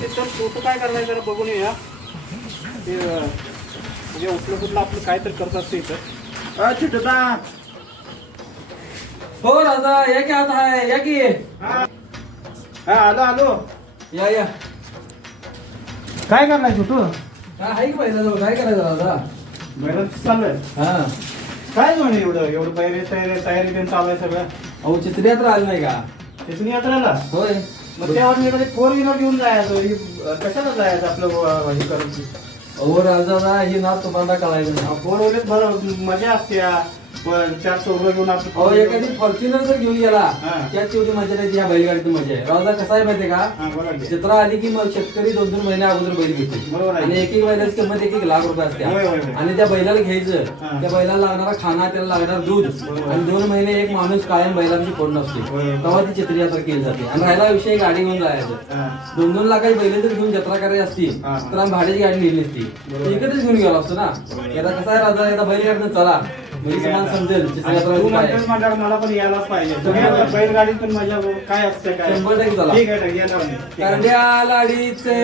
ते तर फोटो काय करणार जरा बघून येऊया. ते म्हणजे उठलं कुठलं आपलं काय तर करत असतं इथं. चिटता हो दादा या की आता आहे या की हा आलो. या या काय करणार तू काय आहे की पहिला जाऊ काय करायचं दादा बैलाच चाललंय. हा काय म्हणे एवढं तयारी पण चालू आहे सगळं. अहो चित्रयात्रा आली नाही का त्याची यात्राला होय मग त्यावर मी मध्ये 4 व्हीलर घेऊन जायचं. कशाला जायचं आपलं हे करून. अहो राजा ही ना तुम्हाला कळायचं नाही. 4 व्हीलर बरं मजा असते. 4 चौघं घेऊन अहो आपण एखादी फॉर्च्युनर जर घेऊन गेला हा. त्यात तेवढी मजा नाही ह्या बैलगाडीची मजा आहे. राजा कसा आहे माहितीये का हा, बोला की. चित्रा आली की मग शेतकरी 2-2 महिने अगोदर बैल घेतो बरोबर आहे. आणि एक बैलाची किंमत 1-1 लाख रुपये असते होय, होय, होय. आणि त्या बैलाला घ्यायचं हा. त्या बैलाला लागणारा खाना त्याला लागणार दूध बरोबर. आणि 2 महिने एक माणूस कायम बैलाची कोण नसते होय. तेव्हा ती चित्रयात्रा केली जाते आणि राहिला विषय गाडी घेऊन जायचं हा. 2-2 लाखाची बैल जर घेऊन जत्रा करायची असती हा. तर आम्ही भाड्याची गाडी नेली नसती बरोबर. इकडेच घेऊन गेलो असतो ना आता कसं आहे राजा एकदा बैलगाडीनं चला म्हणजे तुम्हाला समजेल चित्रयात्रा तू म्हणजे काय म्हणतोस म्हटल्यावर मला पण यायलाच पाहिजे. तुम्ही आता बैलगाडीत पण मजा काय असते काय. 100% चला. ठीक आहे येणार मी. करड्या लाडीचे